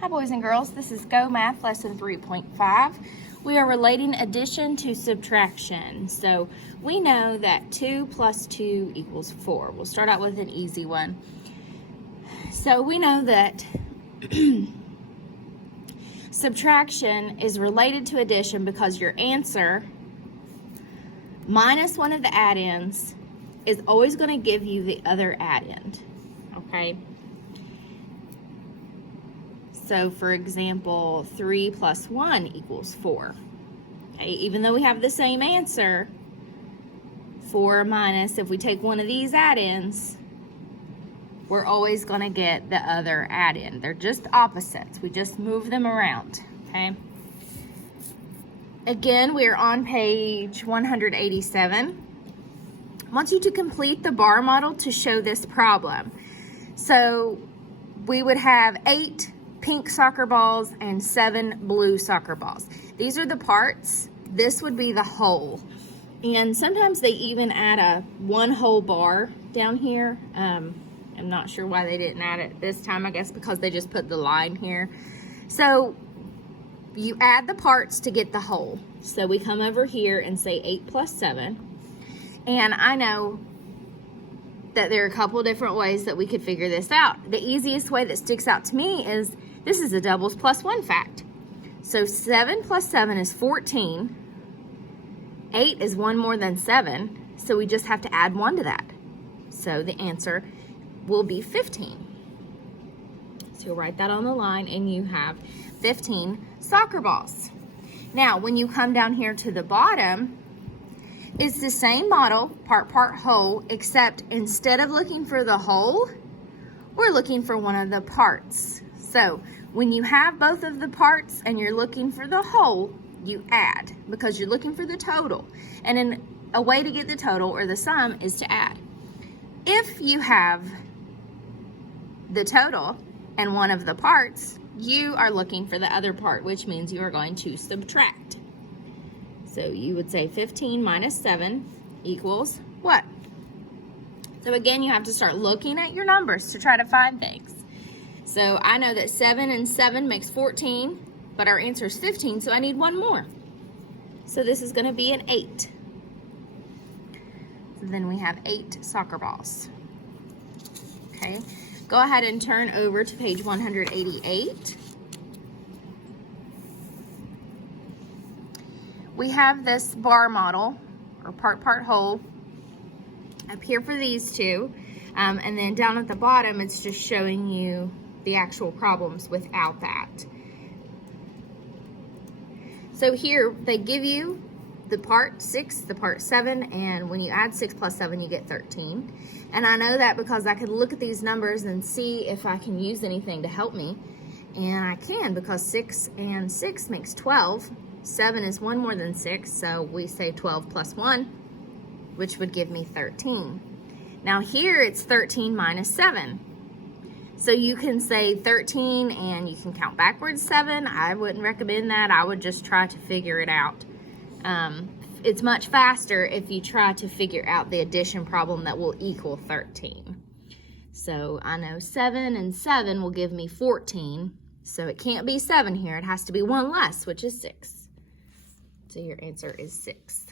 Hi boys and girls, this is Go Math lesson 3.5. We are relating addition to subtraction. So we know that 2 plus 2 equals 4. We'll start out with an easy one. So we know that subtraction is related to addition because your answer minus one of the add-ins is always going to give you the other add-end, okay? So, for example, 3 plus 1 equals 4. Okay, even though we have the same answer, 4 minus, if we take one of these add-ins, we're always going to get the other add-in. They're just opposites. We just move them around, okay? Again, we're on page 187. I want you to complete the bar model to show this problem. So, we would have 8 pink soccer balls and 7 blue soccer balls. These are the parts. This would be the whole. And sometimes they even add a one whole bar down here. I'm not sure why they didn't add it this time. I guess because they just put the line here. So you add the parts to get the whole. So we come over here and say 8 plus 7. And I know that there are a couple different ways that we could figure this out. The easiest way that sticks out to me is this is a doubles plus 1 fact. So 7 plus 7 is 14. 8 is 1 more than 7. So we just have to add 1 to that. So the answer will be 15. So you'll write that on the line and you have 15 soccer balls. Now, when you come down here to the bottom, it's the same model, part, whole, except instead of looking for the whole, we're looking for one of the parts. So when you have both of the parts and you're looking for the whole, you add because you're looking for the total. And then a way to get the total or the sum is to add. If you have the total and one of the parts, you are looking for the other part, which means you are going to subtract. So you would say 15 minus 7 equals what? So again, you have to start looking at your numbers to try to find things. So I know that 7 and 7 makes 14, but our answer is 15, so I need one more. So this is going to be an 8. So then we have 8 soccer balls. Okay, go ahead and turn over to page 188. We have this bar model, or part, whole, up here for these two. And then down at the bottom, it's just showing you the actual problems without that. So here, they give you the part 6, the part 7, and when you add 6 plus 7, you get 13. And I know that because I can look at these numbers and see if I can use anything to help me. And I can, because 6 and 6 makes 12. 7 is 1 more than 6, so we say 12 plus 1, which would give me 13. Now here it's 13 minus 7. So you can say 13 and you can count backwards 7. I wouldn't recommend that. I would just try to figure it out. It's much faster if you try to figure out the addition problem that will equal 13. So I know 7 and 7 will give me 14. So it can't be 7 here. It has to be 1 less, which is 6. So your answer is 6.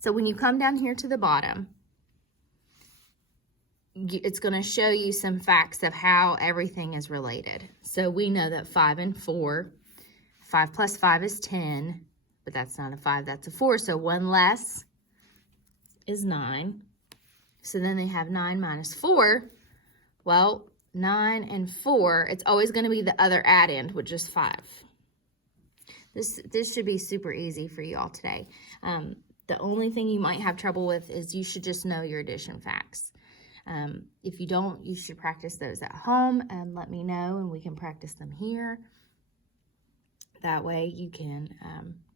So when you come down here to the bottom, it's going to show you some facts of how everything is related. So we know that 5 and 4, 5 plus 5 is 10, but that's not a 5, that's a 4. So 1 less is 9. So then they have 9 minus 4. Well, 9 and 4, it's always going to be the other add-in, which is 5. This should be super easy for you all today. The only thing you might have trouble with is you should just know your addition facts. If you don't, you should practice those at home and let me know and we can practice them here. That way you can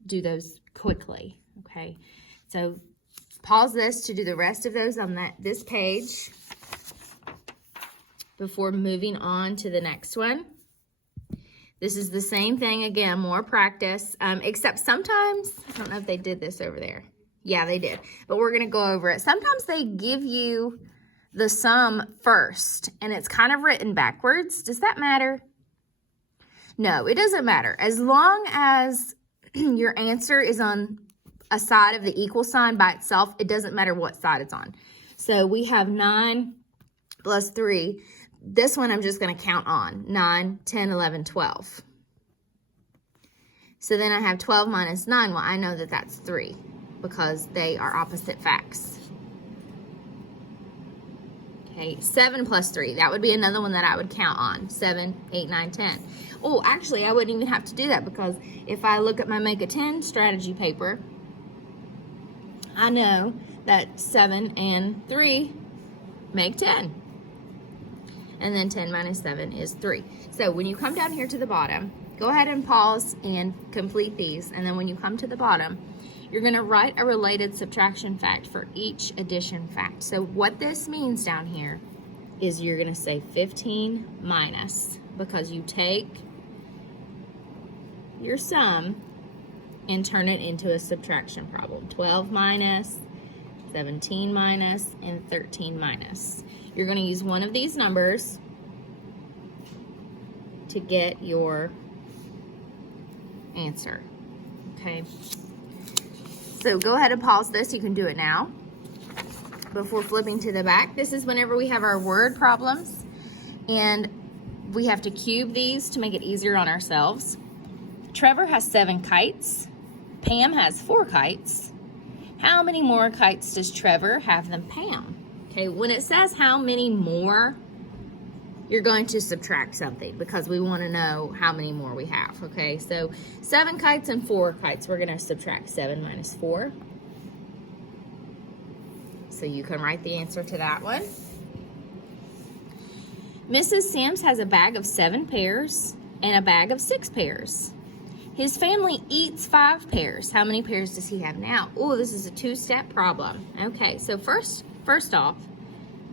do those quickly, okay? So pause this to do the rest of those on this page before moving on to the next one. This is the same thing, again, more practice, except sometimes, I don't know if they did this over there. Yeah, they did, but we're gonna go over it. Sometimes they give you the sum first, and it's kind of written backwards. Does that matter? No, it doesn't matter. As long as your answer is on a side of the equal sign by itself, it doesn't matter what side it's on. So we have 9 plus 3. This one I'm just going to count on. 9, 10, 11, 12. So then I have 12 minus 9. Well, I know that that's 3 because they are opposite facts. Okay, 7 plus 3. That would be another one that I would count on. 7, 8, 9, 10. Oh, actually, I wouldn't even have to do that because if I look at my Make a 10 strategy paper, I know that 7 and 3 make 10. And then 10 minus 7 is 3. So when you come down here to the bottom, go ahead and pause and complete these. And then when you come to the bottom, you're going to write a related subtraction fact for each addition fact. So what this means down here is you're going to say 15 minus, because you take your sum and turn it into a subtraction problem. 12 minus, 17 minus, and 13 minus. You're going to use one of these numbers to get your answer. Okay. So go ahead and pause this. You can do it now before flipping to the back. This is whenever we have our word problems and we have to cube these to make it easier on ourselves. Trevor has 7 kites. Pam has 4 kites. How many more kites does Trevor have than Pam? Okay, when it says how many more, you're going to subtract something because we want to know how many more we have. Okay, so 7 kites and 4 kites. We're going to subtract 7 minus 4. So you can write the answer to that one. Mrs. Sims has a bag of 7 pears and a bag of 6 pears. His family eats 5 pears. How many pears does he have now? Oh, this is a 2-step problem. Okay, so first off,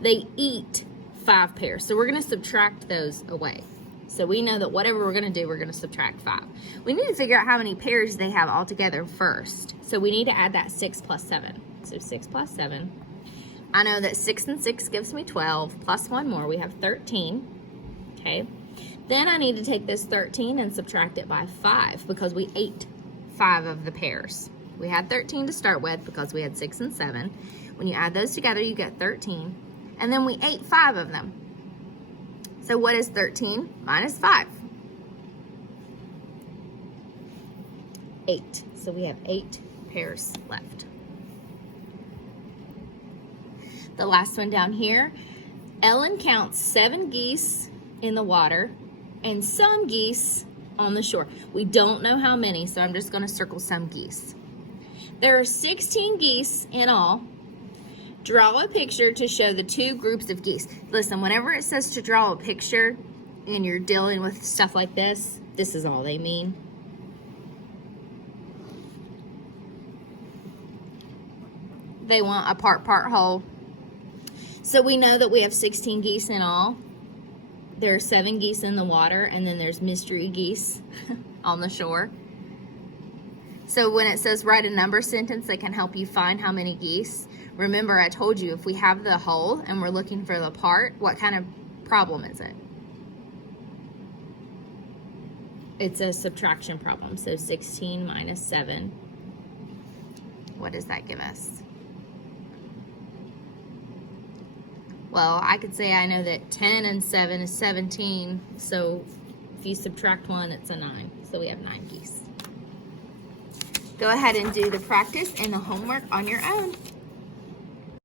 they eat 5 pears. So we're going to subtract those away. So we know that whatever we're going to do, we're going to subtract 5. We need to figure out how many pears they have altogether first. So we need to add that 6 plus 7. So 6 plus 7. I know that 6 and 6 gives me 12. Plus 1 more, we have 13. Okay. Then I need to take this 13 and subtract it by 5 because we ate 5 of the pears. We had 13 to start with because we had 6 and 7. When you add those together, you get 13. And then we ate 5 of them. So what is 13 minus 5? 8. So we have 8 pears left. The last one down here, Ellen counts 7 geese in the water and some geese on the shore. We don't know how many, so I'm just going to circle some geese. There are 16 geese in all. Draw a picture to show the 2 groups of geese. Listen, whenever it says to draw a picture and you're dealing with stuff like this is all they mean. They want a part whole. So we know that we have 16 geese in all. There are 7 geese in the water, and then there's mystery geese on the shore. So when it says write a number sentence that can help you find how many geese, remember I told you if we have the whole and we're looking for the part, what kind of problem is it? It's a subtraction problem. So 16 minus 7. What does that give us? Well, I could say I know that 10 and 7 is 17, so if you subtract 1, it's a 9. So we have 9 geese. Go ahead and do the practice and the homework on your own.